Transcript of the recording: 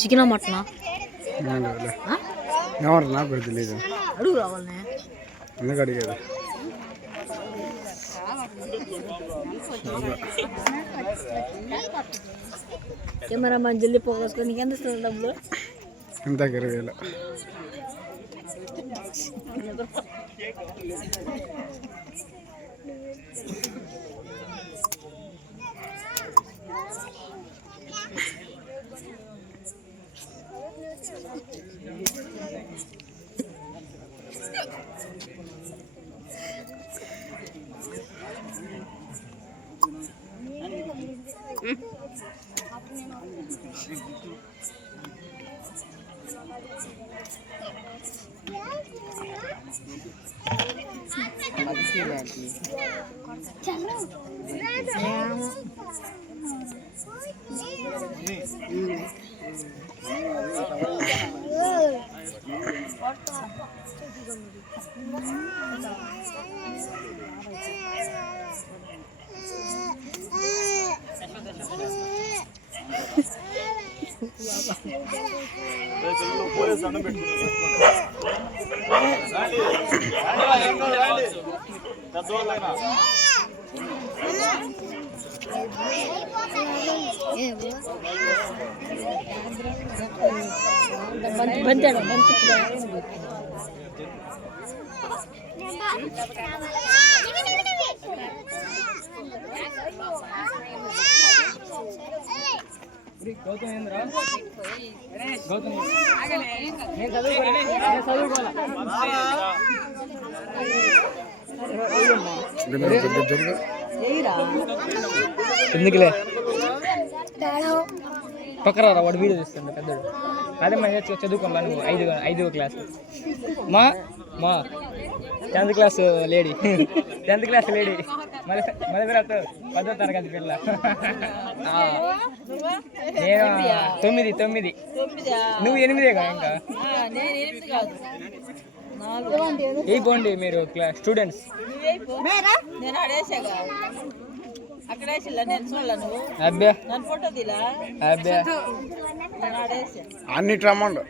Chicken మటనా ఎవరు నాకు కూడా తెలియదు. అడుగు రావాలి ఎందుకు అడిగేది? కెమెరామెన్ జల్దీ పోగొసుకొని నీకు ఎంత ఇస్తుంది డబ్బులు? ఎంత 20,000. ఎందుకులే పక్కరా వాడు వీడియో చూస్తుండే పెద్దడు. అదే మన చదువుకోమా నువ్వు 5వ క్లాస్ మా 10th class lady 10th class lady మళ్ళీ 10వ తరగతి పిల్ల. నేను 9 నువ్వు 8గా ఇంకా పోండి మీరు స్టూడెంట్స్. అబ్బా అన్నిటి రమ్మండు.